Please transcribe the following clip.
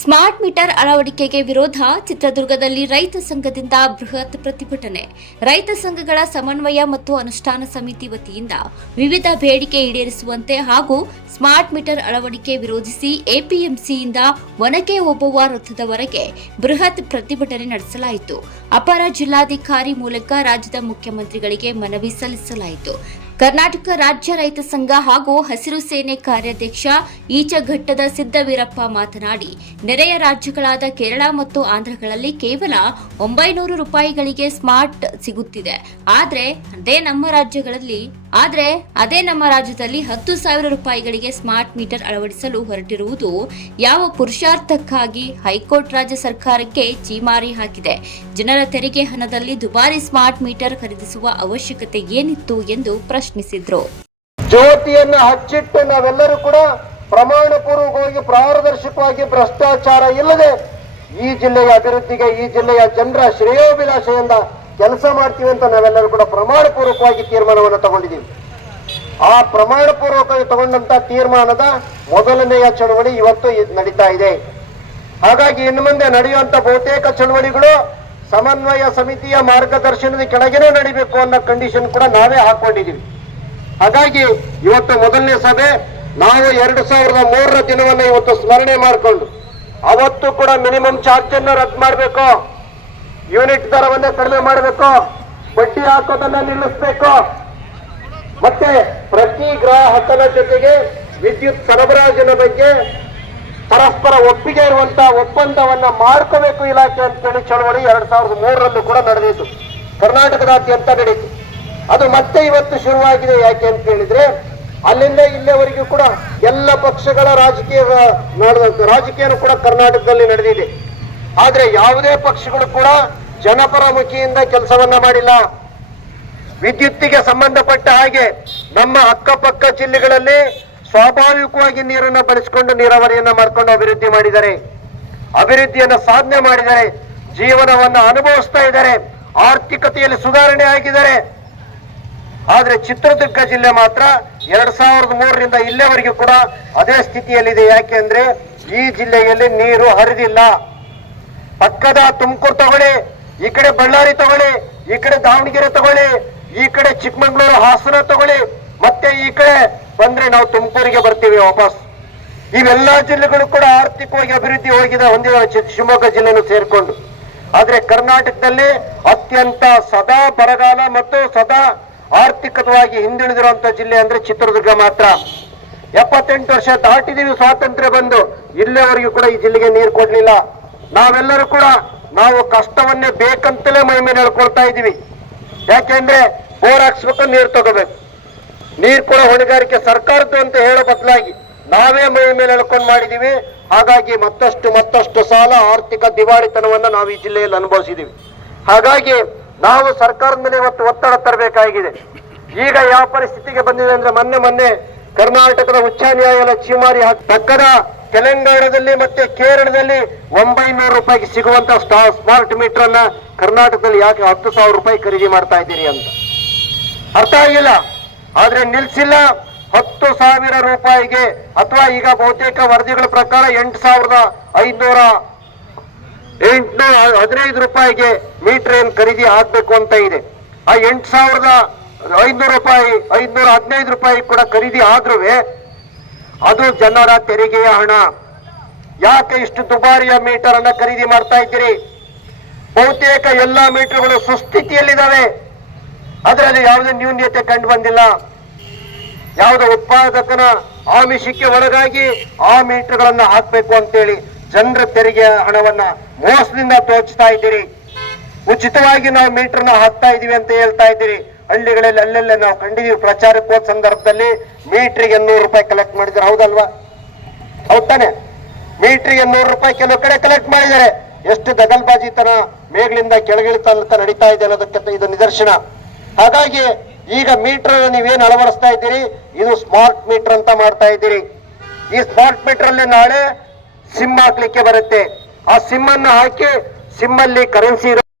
Smart meter ಅಳವಡಿಕೆಗೆ ವಿರೋಧ ಚಿತ್ರದುರ್ಗದಲ್ಲಿ ರೈತ ಸಂಘದಿಂದ ಬೃಹತ್ ಪ್ರತಿಭಟನೆ. ರೈತ ಸಂಘಗಳ ಸಮನ್ವಯ ಮತ್ತು ಅನುಷ್ಠಾನ ಸಮಿತಿ ವತಿಯಿಂದ ವಿವಿಧ ಬೇಡಿಕೆ ಈಡೇರಿಸುವಂತೆ ಹಾಗೂ ಸ್ಮಾರ್ಟ್ ಮೀಟರ್ ಅಳವಡಿಕೆ ವಿರೋಧಿಸಿ ಎಪಿಎಂಸಿಯಿಂದ ಒನಕೆ ಒಬ್ಬವ ವೃತ್ತದವರೆಗೆ ಬೃಹತ್ ಪ್ರತಿಭಟನೆ ನಡೆಸಲಾಯಿತು. ಅಪರ ಜಿಲ್ಲಾಧಿಕಾರಿ ಮೂಲಕ ರಾಜ್ಯದ ಮುಖ್ಯಮಂತ್ರಿಗಳಿಗೆ ಮನವಿ ಸಲ್ಲಿಸಲಾಯಿತು. ಕರ್ನಾಟಕ ರಾಜ್ಯ ರೈತ ಸಂಘ ಹಾಗೂ ಹಸಿರು ಸೇನೆ ಕಾರ್ಯಾಧ್ಯಕ್ಷ ಈಚಘಟ್ಟದ ಸಿದ್ದವೀರಪ್ಪ ಮಾತನಾಡಿ, ನೆರೆಯ ರಾಜ್ಯಗಳಾದ ಕೇರಳ ಮತ್ತು ಆಂಧ್ರಗಳಲ್ಲಿ ಕೇವಲ ಒಂಬೈನೂರು ರೂಪಾಯಿಗಳಿಗೆ ಸ್ಮಾರ್ಟ್ ಸಿಗುತ್ತಿದೆ. ಆದರೆ, ಅದೇ ನಮ್ಮ ರಾಜ್ಯಗಳಲ್ಲಿ ಆದ್ರೆ ಅದೇ ನಮ್ಮ ರಾಜ್ಯದಲ್ಲಿ ಹತ್ತು ಸಾವಿರ ರೂಪಾಯಿಗಳಿಗೆ ಸ್ಮಾರ್ಟ್ ಮೀಟರ್ ಅಳವಡಿಸಲು ಹೊರಟಿರುವುದು ಯಾವ ಪುರುಷಾರ್ಥಕ್ಕಾಗಿ ಹೈಕೋರ್ಟ್ ರಾಜ್ಯ ಸರ್ಕಾರಕ್ಕೆ ಚೀಮಾರಿ ಹಾಕಿದೆ. ಜನರ ತೆರಿಗೆ ಹಣದಲ್ಲಿ ದುಬಾರಿ ಸ್ಮಾರ್ಟ್ ಮೀಟರ್ ಖರೀದಿಸುವ ಅವಶ್ಯಕತೆ ಏನಿತ್ತು ಎಂದು ಪ್ರಶ್ನಿಸಿದ್ರು. ಜ್ಯೋತಿಯನ್ನು ಹಚ್ಚಿಟ್ಟು ನಾವೆಲ್ಲರೂ ಕೂಡ ಪ್ರಮಾಣ ಪೂರ್ವಕವಾಗಿ ಪಾರದರ್ಶಕವಾಗಿ ಭ್ರಷ್ಟಾಚಾರ ಇಲ್ಲದೆ ಈ ಜಿಲ್ಲೆಯ ಅಭಿವೃದ್ಧಿಗೆ, ಈ ಜಿಲ್ಲೆಯ ಜನರ ಶ್ರೇಯೋಭಿಲಾಷೆಯಿಂದ ಕೆಲಸ ಮಾಡ್ತೀವಿ ಅಂತ ನಾವೆಲ್ಲರೂ ಕೂಡ ಪ್ರಮಾಣ ಪೂರ್ವಕವಾಗಿ ತೀರ್ಮಾನವನ್ನು ತಗೊಂಡಿದ್ದೀವಿ. ಆ ಪ್ರಮಾಣ ಪೂರ್ವಕವಾಗಿ ತಗೊಂಡಂತ ತೀರ್ಮಾನದ ಮೊದಲನೆಯ ಚಳವಳಿ ಇವತ್ತು ನಡೀತಾ ಇದೆ. ಹಾಗಾಗಿ ಇನ್ನು ಮುಂದೆ ನಡೆಯುವಂತ ಬಹುತೇಕ ಚಳವಳಿಗಳು ಸಮನ್ವಯ ಸಮಿತಿಯ ಮಾರ್ಗದರ್ಶನದ ಕೆಳಗೇನೆ ನಡಿಬೇಕು ಅನ್ನೋ ಕಂಡೀಷನ್ ಕೂಡ ನಾವೇ ಹಾಕೊಂಡಿದ್ದೀವಿ. ಹಾಗಾಗಿ ಇವತ್ತು ಮೊದಲನೇ ಸಭೆ, ನಾವು ಎರಡು ಸಾವಿರದ ಮೂರರ ದಿನವನ್ನ ಇವತ್ತು ಸ್ಮರಣೆ ಮಾಡಿಕೊಂಡು, ಅವತ್ತು ಕೂಡ ಮಿನಿಮಮ್ ಚಾರ್ಜ್ ಅನ್ನು ರದ್ದು ಮಾಡಬೇಕು. ಯೂನಿಟ್ ದರವನ್ನೇ ಕಡಿಮೆ ಮಾಡಬೇಕು. ಬಡ್ಡಿ ಹಾಕೋದನ್ನ ನಿಲ್ಲಿಸಬೇಕು. ಮತ್ತೆ ಪ್ರತಿ ಗ್ರಾಹಕನ ಜೊತೆಗೆ ವಿದ್ಯುತ್ ಸರಬರಾಜಿನ ಬಗ್ಗೆ ಪರಸ್ಪರ ಒಪ್ಪಿಗೆ ಇರುವಂತ ಒಪ್ಪಂದವನ್ನ ಮಾಡ್ಕೋಬೇಕು ಇಲಾಖೆ ಅಂತೇಳಿ ಚಳವಳಿ ಎರಡ್ ಸಾವಿರದ ಮೂರರಲ್ಲೂ ಕೂಡ ನಡೆದಿತ್ತು. ಕರ್ನಾಟಕದಾದ್ಯಂತ ನಡೀತು. ಅದು ಮತ್ತೆ ಇವತ್ತು ಶುರುವಾಗಿದೆ ಯಾಕೆ ಅಂತ ಹೇಳಿದ್ರೆ, ಅಲ್ಲಿಂದ ಇಲ್ಲಿವರೆಗೂ ಕೂಡ ಎಲ್ಲ ಪಕ್ಷಗಳ ರಾಜಕೀಯ ರಾಜಕೀಯನು ರಾಜಕೀಯನೂ ಕೂಡ ಕರ್ನಾಟಕದಲ್ಲಿ ನಡೆದಿದೆ. ಆದ್ರೆ ಯಾವುದೇ ಪಕ್ಷಗಳು ಕೂಡ ಜನಪರ ಮುಖಿಯಿಂದ ಕೆಲಸವನ್ನ ಮಾಡಿಲ್ಲ. ವಿದ್ಯುತ್ತಿಗೆ ಸಂಬಂಧಪಟ್ಟ ಹಾಗೆ ನಮ್ಮ ಅಕ್ಕಪಕ್ಕ ಜಿಲ್ಲೆಗಳಲ್ಲಿ ಸ್ವಾಭಾವಿಕವಾಗಿ ನೀರನ್ನ ಬಳಸಿಕೊಂಡು ನೀರಾವರಿಯನ್ನ ಮಾಡಿಕೊಂಡು ಅಭಿವೃದ್ಧಿ ಮಾಡಿದ್ದಾರೆ. ಅಭಿವೃದ್ಧಿಯನ್ನ ಸಾಧನೆ ಮಾಡಿದ್ದಾರೆ. ಜೀವನವನ್ನ ಅನುಭವಿಸ್ತಾ ಇದ್ದಾರೆ. ಆರ್ಥಿಕತೆಯಲ್ಲಿ ಸುಧಾರಣೆ ಆಗಿದ್ದಾರೆ. ಆದ್ರೆ ಚಿತ್ರದುರ್ಗ ಜಿಲ್ಲೆ ಮಾತ್ರ ಎರಡ್ ಸಾವಿರದ ಮೂರರಿಂದ ಇಲ್ಲಿವರೆಗೂ ಕೂಡ ಅದೇ ಸ್ಥಿತಿಯಲ್ಲಿದೆ. ಯಾಕೆಂದ್ರೆ ಈ ಜಿಲ್ಲೆಯಲ್ಲಿ ನೀರು ಹರಿದಿಲ್ಲ. ಪಕ್ಕದ ತುಮಕೂರು ತಗೊಳ್ಳಿ. ಈ ಕಡೆ ಬಳ್ಳಾರಿ ತಗೊಳ್ಳಿ, ಈ ಕಡೆ ದಾವಣಗೆರೆ ತಗೊಳ್ಳಿ, ಈ ಕಡೆ ಚಿಕ್ಕಮಂಗ್ಳೂರು ಹಾಸನ ತಗೊಳ್ಳಿ, ಮತ್ತೆ ಈ ಕಡೆ ಬಂದ್ರೆ ನಾವು ತುಮಕೂರಿಗೆ ಬರ್ತೀವಿ ವಾಪಸ್. ಇವೆಲ್ಲಾ ಜಿಲ್ಲೆಗಳು ಕೂಡ ಆರ್ಥಿಕವಾಗಿ ಅಭಿವೃದ್ಧಿ ಹೋಗಿದೆ ಹೊಂದಿದ ಶಿವಮೊಗ್ಗ ಜಿಲ್ಲೆನೂ ಸೇರಿಕೊಂಡು. ಆದ್ರೆ ಕರ್ನಾಟಕದಲ್ಲಿ ಅತ್ಯಂತ ಸದಾ ಬರಗಾಲ ಮತ್ತು ಸದಾ ಆರ್ಥಿಕವಾಗಿ ಹಿಂದುಳಿದಿರುವಂತ ಜಿಲ್ಲೆ ಅಂದ್ರೆ ಚಿತ್ರದುರ್ಗ ಮಾತ್ರ. ಎಪ್ಪತ್ತೆಂಟು ವರ್ಷ ದಾಟಿದೀವಿ, ಸ್ವಾತಂತ್ರ್ಯ ಬಂದು, ಇಲ್ಲಿವರೆಗೂ ಕೂಡ ಈ ಜಿಲ್ಲೆಗೆ ನೀರು ಕೊಡ್ಲಿಲ್ಲ. ನಾವೆಲ್ಲರೂ ಕೂಡ ನಾವು ಕಷ್ಟವನ್ನೇ ಬೇಕಂತಲೇ ಮೈ ಮೇಲೆ ಹೇಳ್ಕೊಳ್ತಾ ಇದ್ದೀವಿ. ಯಾಕೆಂದ್ರೆ ಬೋರ್ ಹಾಕ್ಸ್ಬೇಕು, ನೀರು ತಗೋಬೇಕು. ನೀರು ಕೂಡ ಹೊಣೆಗಾರಿಕೆ ಸರ್ಕಾರದ್ದು ಅಂತ ಹೇಳೋ ಬದಲಾಗಿ ನಾವೇ ಮೈ ಮೇಲೆ ಹೇಳ್ಕೊಂಡು ಮಾಡಿದೀವಿ. ಹಾಗಾಗಿ ಮತ್ತಷ್ಟು ಮತ್ತಷ್ಟು ಸಾಲ, ಆರ್ಥಿಕ ದಿವಾಳಿತನವನ್ನ ನಾವು ಈ ಜಿಲ್ಲೆಯಲ್ಲಿ ಅನುಭವಿಸಿದೀವಿ. ಹಾಗಾಗಿ ನಾವು ಸರ್ಕಾರದ ಮೇಲೆ ಇವತ್ತು ಒತ್ತಡ ತರಬೇಕಾಗಿದೆ. ಈಗ ಯಾವ ಪರಿಸ್ಥಿತಿಗೆ ಬಂದಿದೆ ಅಂದ್ರೆ ಮೊನ್ನೆ ಮೊನ್ನೆ ಕರ್ನಾಟಕದ ಉಚ್ಚ ನ್ಯಾಯಾಲಯ ಚೀಮಾರಿ ಪಕ್ಕದ ತೆಲಂಗಾಣದಲ್ಲಿ ಮತ್ತೆ ಕೇರಳದಲ್ಲಿ ಒಂಬೈನೂರು ರೂಪಾಯಿಗೆ ಸಿಗುವಂತ ಸ್ಮಾರ್ಟ್ ಮೀಟರ್ ಅನ್ನ ಕರ್ನಾಟಕದಲ್ಲಿ ಯಾಕೆ ಹತ್ತು ಸಾವಿರ ರೂಪಾಯಿ ಖರೀದಿ ಮಾಡ್ತಾ ಇದ್ದೀರಿ ಅಂತ? ಅರ್ಥ ಆಗಿಲ್ಲ. ಆದ್ರೆ ನಿಲ್ಸಿಲ್ಲ. ಹತ್ತು ಸಾವಿರ ರೂಪಾಯಿಗೆ ಅಥವಾ ಈಗ ಬಹುತೇಕ ವರದಿಗಳ ಪ್ರಕಾರ ಎಂಟು ಸಾವಿರದ ಐದ್ನೂರ ಎಂಟುನೂರ ಹದಿನೈದು ರೂಪಾಯಿಗೆ ಮೀಟರ್ ಏನ್ ಖರೀದಿ ಆಗ್ಬೇಕು ಅಂತ ಇದೆ. ಆ ಎಂಟು ಸಾವಿರದ ಐದ್ನೂರು ರೂಪಾಯಿ, ಐದುನೂರ ಹದಿನೈದು ರೂಪಾಯಿ ಕೂಡ ಖರೀದಿ ಆದ್ರೂ ಅದು ಜನರ ತೆರಿಗೆಯ ಹಣ. ಯಾಕೆ ಇಷ್ಟು ದುಬಾರಿಯ ಮೀಟರ್ ಅನ್ನ ಖರೀದಿ ಮಾಡ್ತಾ ಇದ್ದೀರಿ? ಬಹುತೇಕ ಎಲ್ಲಾ ಮೀಟರ್ಗಳು ಸುಸ್ಥಿತಿಯಲ್ಲಿದ್ದಾವೆ. ಅದರಲ್ಲಿ ಯಾವುದೇ ನ್ಯೂನ್ಯತೆ ಕಂಡು ಬಂದಿಲ್ಲ. ಯಾವುದೋ ಉತ್ಪಾದಕನ ಆಮಿಷಕ್ಕೆ ಒಳಗಾಗಿ ಆ ಮೀಟರ್ಗಳನ್ನ ಹಾಕ್ಬೇಕು ಅಂತೇಳಿ ಜನರ ತೆರಿಗೆ ಹಣವನ್ನ ಮೋಸದಿಂದ ತೋಚ್ತಾ ಇದ್ದೀರಿ. ಉಚಿತವಾಗಿ ನಾವು ಮೀಟರ್ನ ಹಾಕ್ತಾ ಇದೀವಿ ಅಂತ ಹೇಳ್ತಾ ಇದ್ದೀರಿ. ಹಳ್ಳಿಗಳಲ್ಲಿ ಅಲ್ಲೆಲ್ಲ ನಾವು ಕಂಡಿದೀವಿ ಪ್ರಚಾರಕ್ಕೆ ಹೋದ ಸಂದರ್ಭದಲ್ಲಿ ಮೀಟ್ರಿಗೆ ನೂರು ರೂಪಾಯಿ ಕಲೆಕ್ಟ್ ಮಾಡಿದ್ರೆ ಹೌದಲ್ವಾ? ಹೌದ್ ತಾನೆ? ಮೀಟ್ರಿಗೆ ನೂರು ರೂಪಾಯಿ ಕೆಲವು ಕಡೆ ಕಲೆಕ್ಟ್ ಮಾಡಿದ್ದಾರೆ. ಎಷ್ಟು ದಗಲ್ಬಾಜಿತನ ಮೇಘಲಿಂದ ಕೆಳಗಿಳಿತ ನಡೀತಾ ಇದೆ ಅನ್ನೋದಕ್ಕೆ ಇದು ನಿದರ್ಶನ. ಹಾಗಾಗಿ ಈಗ ಮೀಟರ್ ನೀವೇನು ಅಳವಡಿಸ್ತಾ ಇದ್ದೀರಿ? ಇದು ಸ್ಮಾರ್ಟ್ ಮೀಟರ್ ಅಂತ ಮಾಡ್ತಾ ಇದ್ದೀರಿ. ಈ ಸ್ಮಾರ್ಟ್ ಮೀಟರ್ ಅಲ್ಲಿ ನಾಳೆ ಸಿಮ್ ಹಾಕ್ಲಿಕ್ಕೆ ಬರುತ್ತೆ. ಆ ಸಿಮ್ ಅನ್ನು ಹಾಕಿ ಸಿಮ್ ಅಲ್ಲಿ ಕರೆನ್ಸಿ